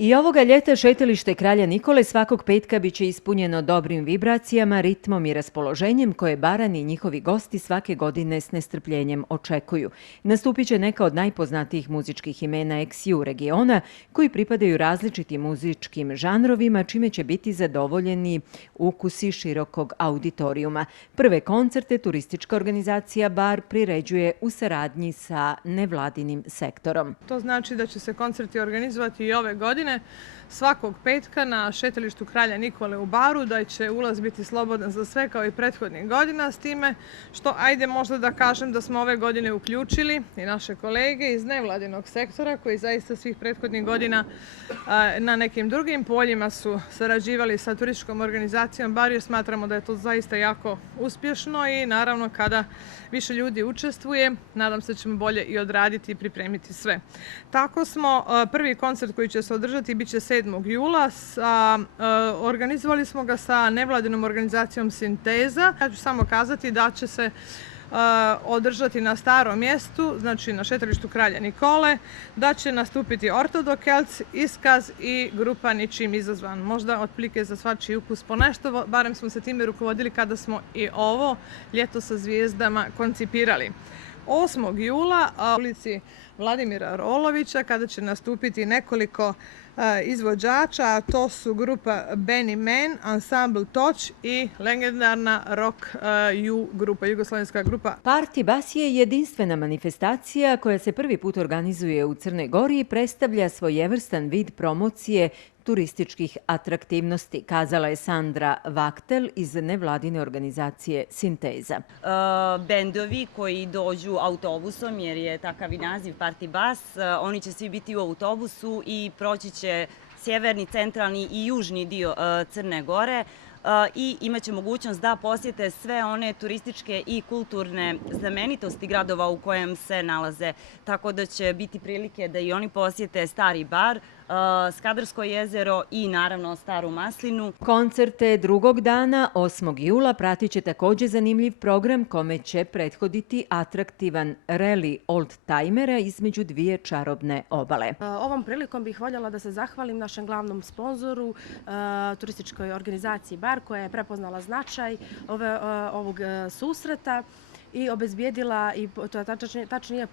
I ovoga ljeta šetalište Kralja Nikole svakog petka biće ispunjeno dobrim vibracijama, ritmom i raspoloženjem koje barani i njihovi gosti svake godine s nestrpljenjem očekuju. Nastupit će neka od najpoznatijih muzičkih imena ex-ju regiona koji pripadaju različitim muzičkim žanrovima, čime će biti zadovoljeni ukusi širokog auditorijuma. Prve koncerte turistička organizacija Bar priređuje u saradnji sa nevladinim sektorom. To znači da će se koncerti organizovati i ove godine, svakog petka na šetalištu Kralja Nikole u Baru, da će ulaz biti slobodan za sve kao i prethodnih godina, s time što ajde možda da kažem da smo ove godine uključili i naše kolege iz nevladinog sektora koji zaista svih prethodnih godina na nekim drugim poljima su sarađivali sa turističkom organizacijom Bar, jer smatramo da je to zaista jako uspješno i naravno kada više ljudi učestvuje, nadam se da ćemo bolje i odraditi i pripremiti sve. Tako smo prvi koncert koji će se održati biće 7. jula. Organizovali smo ga sa nevladinom organizacijom Sinteza. Ja ću samo kazati da će se održati na starom mjestu, znači na šetalištu Kralja Nikole, da će nastupiti Ortodokelc, Iskaz i grupa Ničim izazvan. Možda otprilike za svačiji ukus po nešto, barem smo se time rukovodili kada smo i ovo ljeto sa zvijezdama koncipirali. 8. jula u ulici Vladimira Rolovića, kada će nastupiti nekoliko izvođača, a to su grupa Benny Man, Ensemble Touch i legendarna Rock You grupa, jugoslovenska grupa. Party Bus je jedinstvena manifestacija koja se prvi put organizuje u Crnoj Gori i predstavlja svojevrstan vid promocije turističkih atraktivnosti, kazala je Sandra Vaktel iz nevladine organizacije Sinteza. Bendovi koji dođu autobusom, jer je takav i naziv Party Bus, oni će svi biti u autobusu i proći će sjeverni, centralni i južni dio Crne Gore i imaće mogućnost da posjete sve one turističke i kulturne znamenitosti gradova u kojem se nalaze. Tako da će biti prilike da i oni posjete Stari Bar, Skadarsko jezero i naravno Staru Maslinu. Koncerte drugog dana, 8. jula, pratit će također zanimljiv program kome će prethoditi atraktivan reli oldtajmera između dvije čarobne obale. Ovom prilikom bih voljela da se zahvalim našem glavnom sponzoru, turističkoj organizaciji Bar, koja je prepoznala značaj ovog susreta i obezbijedila, i tačnije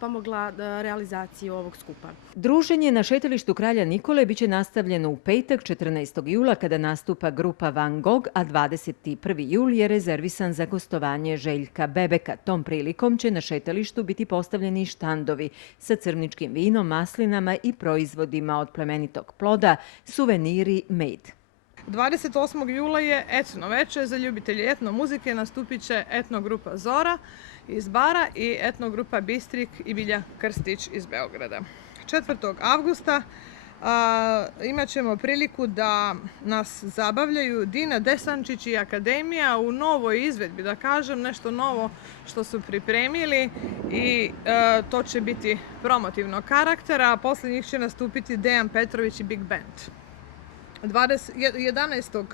pomogla realizaciju ovog skupa. Druženje na šetalištu Kralja Nikole biće nastavljeno u petak 14. jula kada nastupa grupa Van Gogh, a 21. jul je rezervisan za gostovanje Željka Bebeka. Tom prilikom će na šetalištu biti postavljeni štandovi sa crničkim vinom, maslinama i proizvodima od plemenitog ploda, suveniri made. 28. jula je etno večer za ljubitelje etno muzike, nastupit će etno grupa Zora iz Bara i etno grupa Bistrik i Bilja Krstić iz Beograda. 4. avgusta imat ćemo priliku da nas zabavljaju Dina Desančić i Akademija u novoj izvedbi, da kažem nešto novo što su pripremili i to će biti promotivnog karaktera, a posle njih će nastupiti Dejan Petrović i Big Band. 11.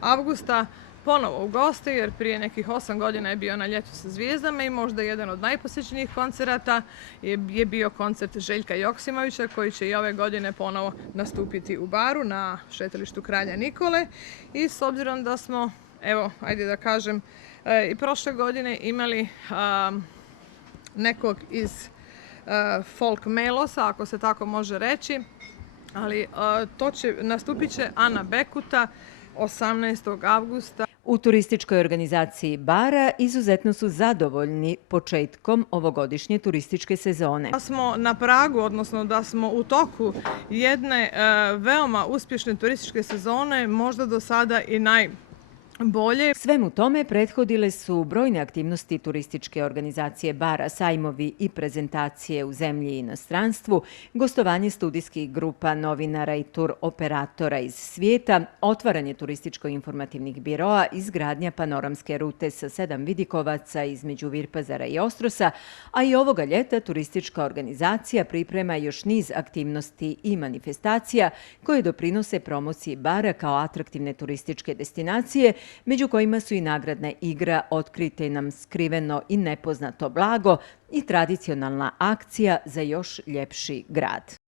avgusta ponovo u goste, jer prije nekih 8 godina je bio na Ljetu sa zvijezdama i možda jedan od najposjećenijih koncerata je bio koncert Željka Joksimovića koji će i ove godine ponovo nastupiti u Baru na šetalištu Kralja Nikole. I s obzirom da smo, evo, ajde da kažem, i prošle godine imali nekog iz folk melosa, ako se tako može reći, ali nastupit će Ana Bekuta 18. avgusta. U turističkoj organizaciji Bara izuzetno su zadovoljni početkom ovogodišnje turističke sezone. Da smo na pragu, odnosno da smo u toku jedne veoma uspješne turističke sezone, možda do sada i najbolje. Svemu tome prethodile su brojne aktivnosti turističke organizacije Bara, sajmovi i prezentacije u zemlji i inostranstvu, gostovanje studijskih grupa, novinara i tur operatora iz svijeta, otvaranje turističko-informativnih biroa, izgradnja panoramske rute sa 7 vidikovaca između Virpazara i Ostrosa, a i ovoga ljeta turistička organizacija priprema još niz aktivnosti i manifestacija koje doprinose promociji Bara kao atraktivne turističke destinacije, među kojima su i nagradna igra Otkrite nam skriveno i nepoznato blago i tradicionalna akcija za još ljepši grad.